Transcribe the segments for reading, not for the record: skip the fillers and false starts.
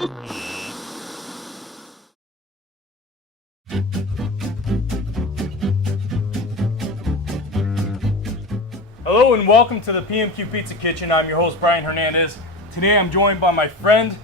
Hello and welcome to the PMQ Pizza Kitchen. I'm your host, Brian Hernandez. Today I'm joined by my friend,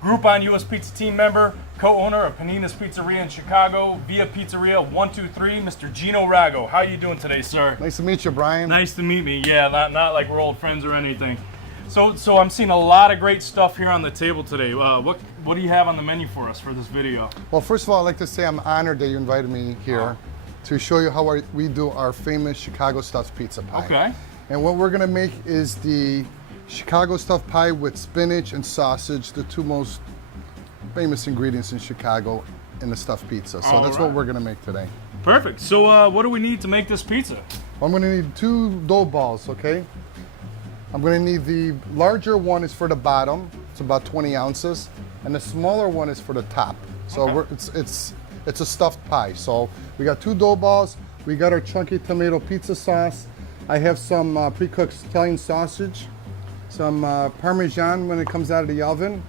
Groupon US Pizza team member, co-owner of Panina's Pizzeria in Chicago, Via Pizzeria 123, Mr. Gino Rago. How are you doing today, sir? Nice to meet you, Brian. Nice to meet me. Yeah, not like we're old friends or anything. So I'm seeing a lot of great stuff here on the table today. What do you have on the menu for us for this video? Well, first of all, I'd like to say I'm honored that you invited me here to show you how we do our famous Chicago stuffed pizza pie. Okay. And what we're gonna make is the Chicago stuffed pie with spinach and sausage, the two most famous ingredients in Chicago in the stuffed pizza. So that's what we're gonna make today. Perfect. So what do we need to make this pizza? I'm gonna need 2 dough balls, okay? I'm gonna need the larger one is for the bottom, it's about 20 ounces, and the smaller one is for the top. So it's a stuffed pie. So we got 2 dough balls, we got our chunky tomato pizza sauce. I have some pre-cooked Italian sausage, some Parmesan when it comes out of the oven,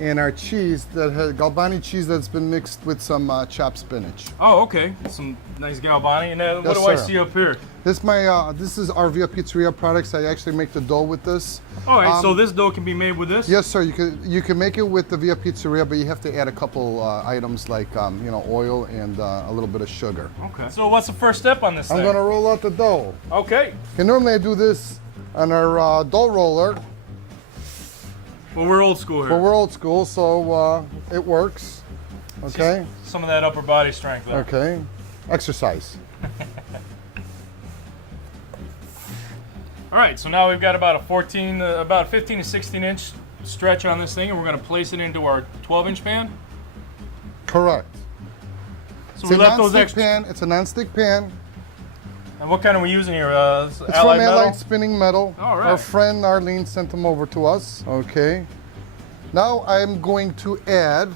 and our cheese, that has Galbani cheese that's been mixed with some chopped spinach. Oh, okay. Some nice Galbani. And what do I see up here? This is our Via Pizzeria products. I actually make the dough with this. All right, so this dough can be made with this? Yes, sir. You can make it with the Via Pizzeria, but you have to add a couple items like oil and a little bit of sugar. Okay. So what's the first step on this thing? I'm gonna roll out the dough. Okay. And normally I do this on our dough roller. Well, we're old school here. But we're old school, so it works. Okay. Some of that upper body strength there. Okay. Exercise. All right, so now we've got about a 15 to 16 inch stretch on this thing, and we're going to place it into our 12-inch pan. Correct. So we left those extra. Pan. It's a non-stick pan. And what kind are we using here? It's from Allied Spinning Metal. All right. Our friend Arlene sent them over to us. Okay. Now I'm going to add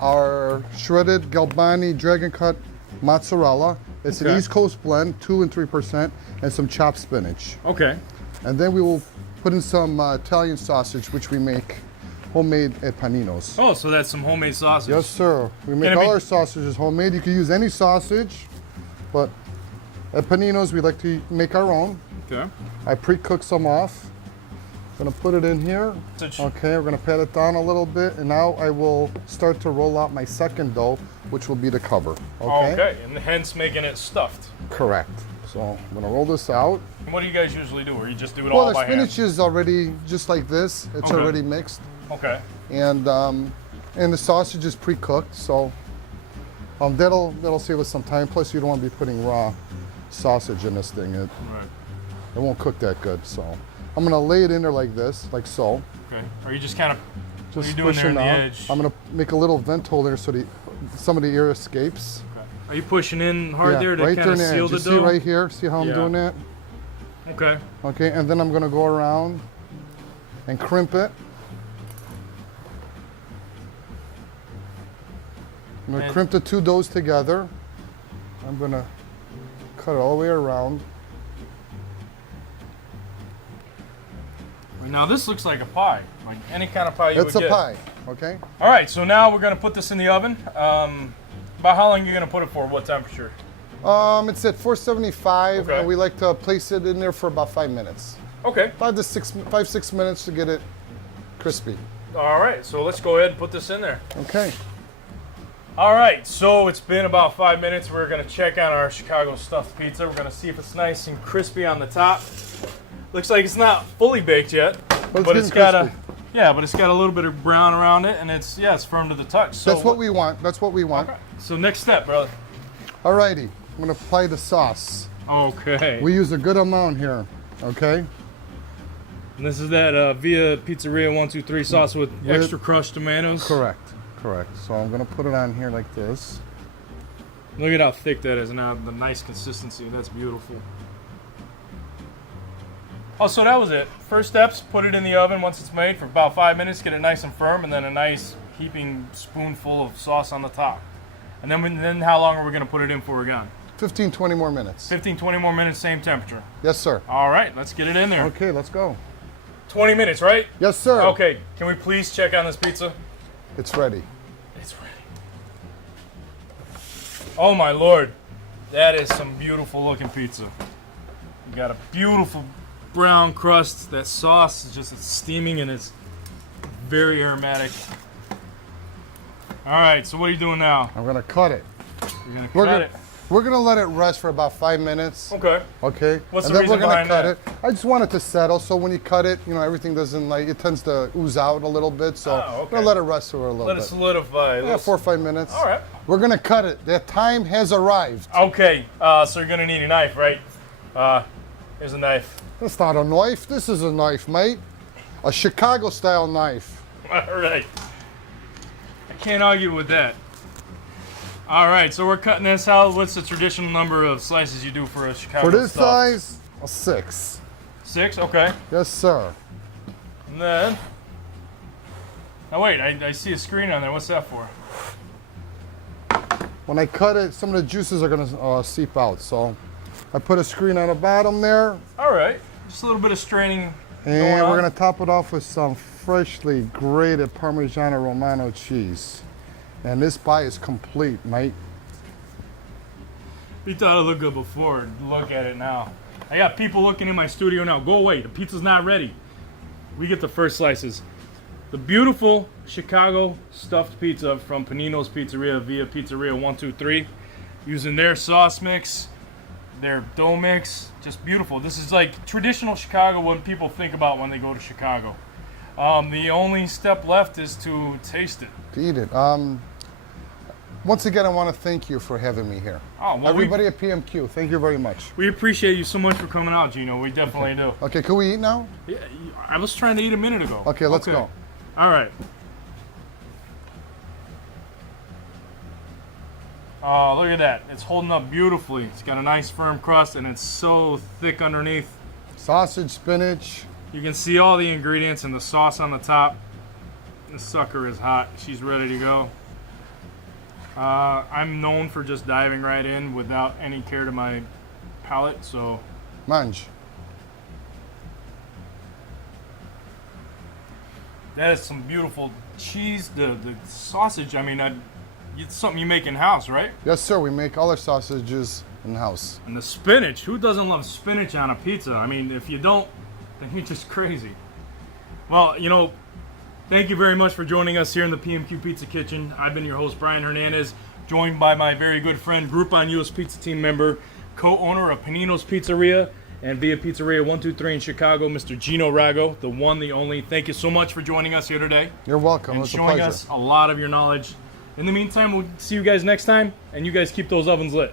our shredded Galbani Dragon Cut mozzarella. It's an East Coast blend, 2 and 3%, and some chopped spinach. Okay. And then we will put in some Italian sausage, which we make homemade at Panino's. Oh, so that's some homemade sausage. Yes, sir. We make all our sausages homemade. You can use any sausage, but at Panino's we like to make our own. Okay. I pre-cook some off. Gonna put it in here. Okay, we're gonna pat it down a little bit, and now I will start to roll out my second dough, which will be the cover. Okay. Okay, and hence making it stuffed. Correct. So I'm gonna roll this out. And what do you guys usually do? Or you just do it all by hand? Well, the spinach is already just like this. It's already mixed. Okay. And the sausage is pre-cooked, so that'll save us some time. Plus, you don't want to be putting raw sausage in this thing. It won't cook that good. So I'm gonna lay it in there like this, like so. Okay. Are you just kind of what are you doing pushing there on the out. edge? I'm gonna make a little vent hole there so some of the air escapes. Okay. Are you pushing in hard there to right kind of there seal the See dough? right here? See how I'm doing that? Okay. Okay, and then I'm gonna go around and crimp it. I'm gonna crimp the 2 doughs together. I'm gonna cut it all the way around. Now this looks like a pie, like any kind of pie you would get. It's a pie, okay? All right, so now we're gonna put this in the oven. About how long are you gonna put it for? What temperature? It's at 475, Okay. and we like to place it in there for about 5 minutes. Okay. 5-6 minutes to get it crispy. All right, so let's go ahead and put this in there. Okay. All right, so it's been about 5 minutes. We're gonna check on our Chicago stuffed pizza. We're gonna see if it's nice and crispy on the top. Looks like it's not fully baked yet, but it's got a little bit of brown around it, and it's firm to the touch. So That's what we want. That's what we want. Okay. So next step, brother. Alrighty, I'm gonna apply the sauce. Okay. We use a good amount here, okay? And this is that Via Pizzeria 123 sauce with extra crushed tomatoes. Correct. So I'm gonna put it on here like this. Look at how thick that is, and now the nice consistency. That's beautiful. Oh, so that was it. First steps, put it in the oven once it's made for about 5 minutes, get it nice and firm, and then a nice heaping spoonful of sauce on the top. And then how long are we gonna put it in for again? 15, 20 more minutes. 15, 20 more minutes, same temperature. Yes, sir. All right, let's get it in there. Okay, let's go. 20 minutes, right? Yes, sir. Okay, can we please check on this pizza? It's ready. It's ready. Oh my Lord. That is some beautiful looking pizza. You got a beautiful brown crust. That sauce is just steaming and it's very aromatic. All right, so what are you doing now? I'm gonna cut it. You're gonna cut it. We're gonna let it rest for about 5 minutes. Okay. Okay. What's and the then reason we're gonna behind cut that? it. I just want it to settle, so when you cut it, you know, everything doesn't it tends to ooze out a little bit. So Oh, okay. we're gonna let it rest for a little Let bit. it solidify. Yeah, 4 or 5 minutes. All right. We're gonna cut it. The time has arrived. Okay, so you're gonna need a knife, right? Here's a knife. That's not a knife. This is a knife, mate. A Chicago-style knife. All right. I can't argue with that. All right, so we're cutting this out. What's the traditional number of slices you do for a Chicago For this stuffed? size, a 6. 6? Okay. Yes, sir. And then... Now wait, I see a screen on there. What's that for? When I cut it, some of the juices are gonna seep out. So I put a screen on the bottom there. All right. Just a little bit of straining And going on. we're gonna top it off with some freshly grated Parmesan Romano cheese. And this bite is complete, mate. You thought it looked good before. Look at it now. I got people looking in my studio now. Go away. The pizza's not ready. We get the first slices. The beautiful Chicago stuffed pizza from Panino's Pizzeria via Pizzeria 123. Using their sauce mix, their dough mix. Just beautiful. This is like traditional Chicago when people think about when they go to Chicago. The only step left is to taste it. To eat it. Once again, I want to thank you for having me here. Oh, well, Everybody at PMQ, thank you very much. we appreciate you so much for coming out, Gino. We definitely do. Okay, can we eat now? Yeah, I was trying to eat a minute ago. Okay, let's go. All right. Oh, look at that. It's holding up beautifully. It's got a nice firm crust and it's so thick underneath. Sausage, spinach. You can see all the ingredients and the sauce on the top. This sucker is hot. She's ready to go. I'm known for just diving right in without any care to my palate, so Mange. that is some beautiful cheese. The sausage, I mean, it's something you make in-house, right? Yes, sir. We make all our sausages in-house. And the spinach, who doesn't love spinach on a pizza? I mean, if you don't, then you're just crazy. Well, you know, thank you very much for joining us here in the PMQ Pizza Kitchen. I've been your host, Brian Hernandez, joined by my very good friend, Groupon US Pizza team member, co-owner of Panino's Pizzeria and via Pizzeria 123 in Chicago, Mr. Gino Rago, the one, the only. Thank you so much for joining us here today. You're welcome. And It's a showing pleasure. us a lot of your knowledge. In the meantime, we'll see you guys next time, and you guys keep those ovens lit.